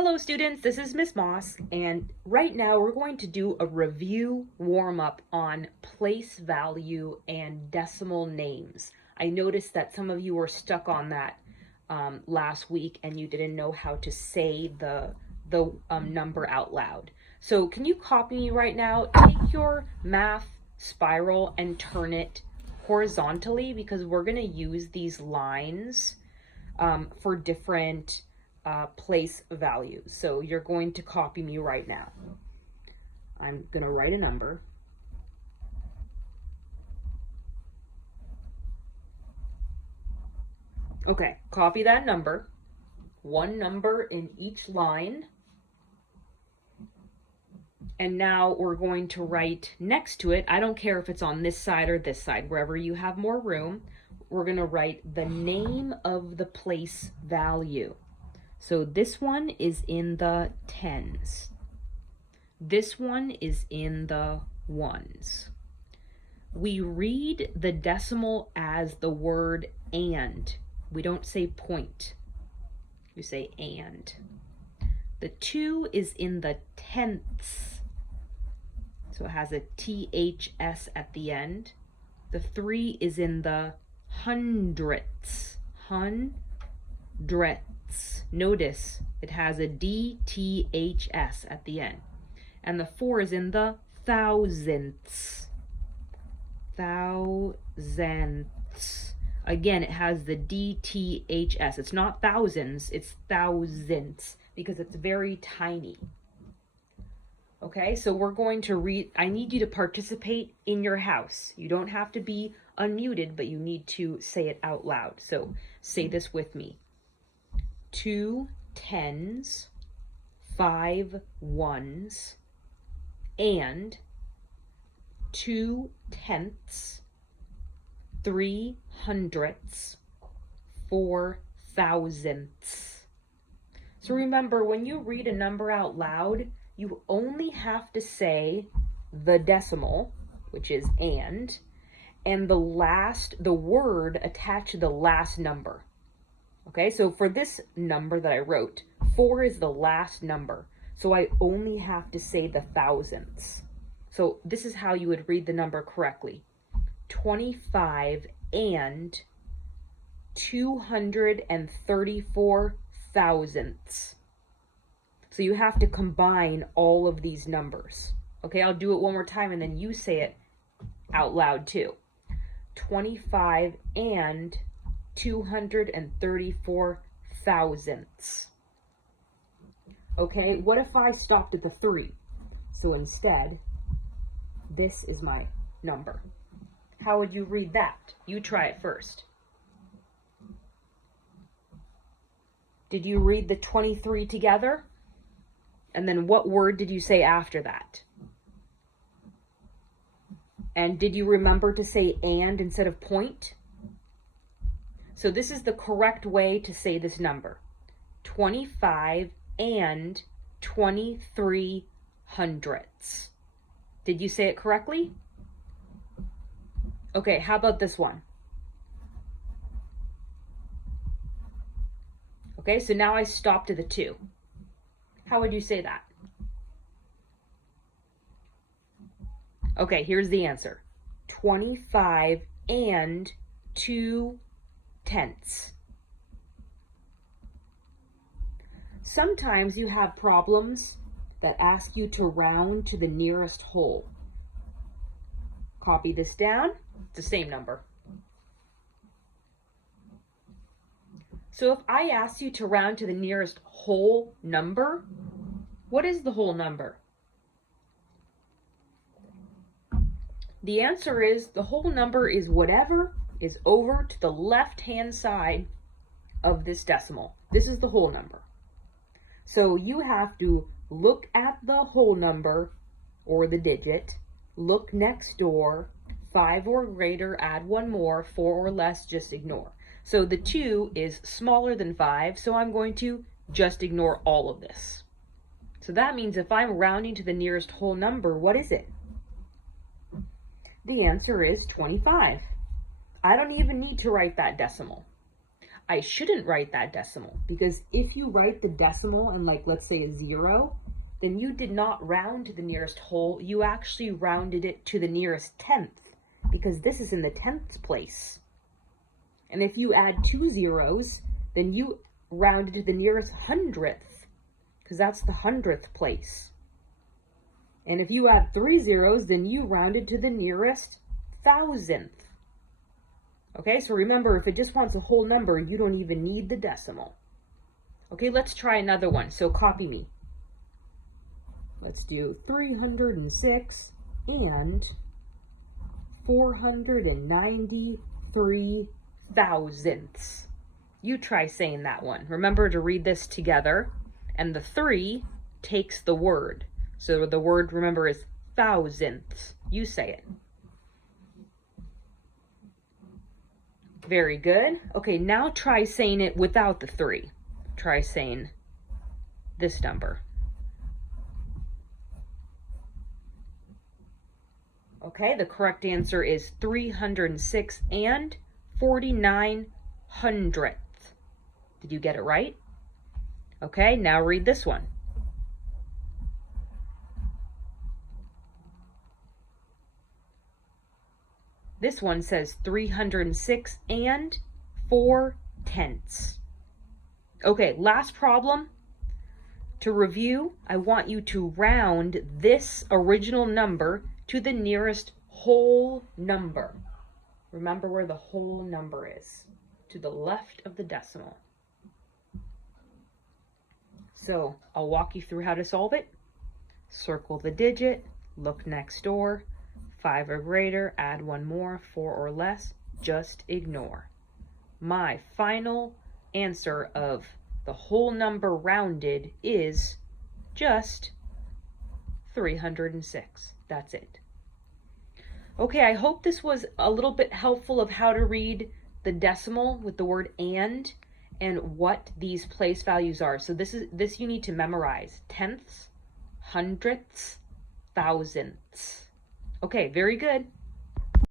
Hello students, this is Miss Moss, and right now we're going to do a review warm-up on place value and decimal names. I noticed that some of you were stuck on that last week and you didn't know how to say the number out loud. So can you copy me right now? Take your math spiral and turn it horizontally because we're going to use these lines for different place values. So you're going to copy me right now. I'm going to write a number. Okay, copy that number. One number in each line. And now we're going to write next to it. I don't care if it's on this side or this side, wherever you have more room. We're going to write the name of the place value. So this one is in the tens. This one is in the ones. We read the decimal as the word and. We don't say point. We say and. The 2 is in the tenths. So it has a THS at the end. The 3 is in the hundredths. Hundredths. Notice it has a DTHS at the end. And the 4 is in the thousandths. Thousandths. Again, it has the DTHS. It's not thousands, it's thousandths because it's very tiny. Okay, so we're going to read. I need you to participate in your house. You don't have to be unmuted, but you need to say it out loud. So say this with me. 2 tens, 5 ones, and 2 tenths, 3 hundredths, 4 thousandths. So remember, when you read a number out loud, you only have to say the decimal, which is and the word attached to the last number. Okay, so for this number that I wrote, 4 is the last number. So I only have to say the thousandths. So this is how you would read the number correctly. 25 and 234 thousandths. So you have to combine all of these numbers. Okay, I'll do it one more time and then you say it out loud too. 25 and 234 thousandths. Okay, what if I stopped at the 3? So instead, this is my number. How would you read that? You try it first. Did you read the 23 together? And then what word did you say after that? And did you remember to say and instead of point? So this is the correct way to say this number. 25 and 23 hundredths. Did you say it correctly? Okay, how about this one? Okay, so now I stopped at the 2. How would you say that? Okay, here's the answer. 25 and 2 tenths. Sometimes you have problems that ask you to round to the nearest whole. Copy this down. It's the same number. So if I ask you to round to the nearest whole number, what is the whole number? The answer is the whole number is whatever is over to the left-hand side of this decimal. This is the whole number. So you have to look at the whole number or the digit, look next door, 5 or greater, add 1 more, 4 or less, just ignore. So the 2 is smaller than 5, so I'm going to just ignore all of this. So that means if I'm rounding to the nearest whole number, what is it? The answer is 25. I don't even need to write that decimal. I shouldn't write that decimal, because if you write the decimal and like, let's say a 0, then you did not round to the nearest whole, you actually rounded it to the nearest 10th, because this is in the 10th place. And if you add 2 zeros, then you rounded to the nearest 100th, because that's the 100th place. And if you add 3 zeros, then you rounded to the nearest 1000th. Okay, so remember, if it just wants a whole number, you don't even need the decimal. Okay, let's try another one. So copy me. Let's do 306 and 493 thousandths. You try saying that one. Remember to read this together, and the 3 takes the word. So the word, remember, is thousandths. You say it. Very good. Okay, now try saying it without the 3. Try saying this number. Okay, the correct answer is 306 and 49 hundredths. Did you get it right? Okay, now read this one. This one says 306 and 4 tenths. Okay, last problem. To review, I want you to round this original number to the nearest whole number. Remember where the whole number is, to the left of the decimal. So I'll walk you through how to solve it. Circle the digit, look next door, 5 or greater, add 1 more, 4 or less, just ignore. My final answer of the whole number rounded is just 306. That's it. Okay, I hope this was a little bit helpful of how to read the decimal with the word and what these place values are. So this you need to memorize. Tenths, hundredths, thousandths. Okay, very good.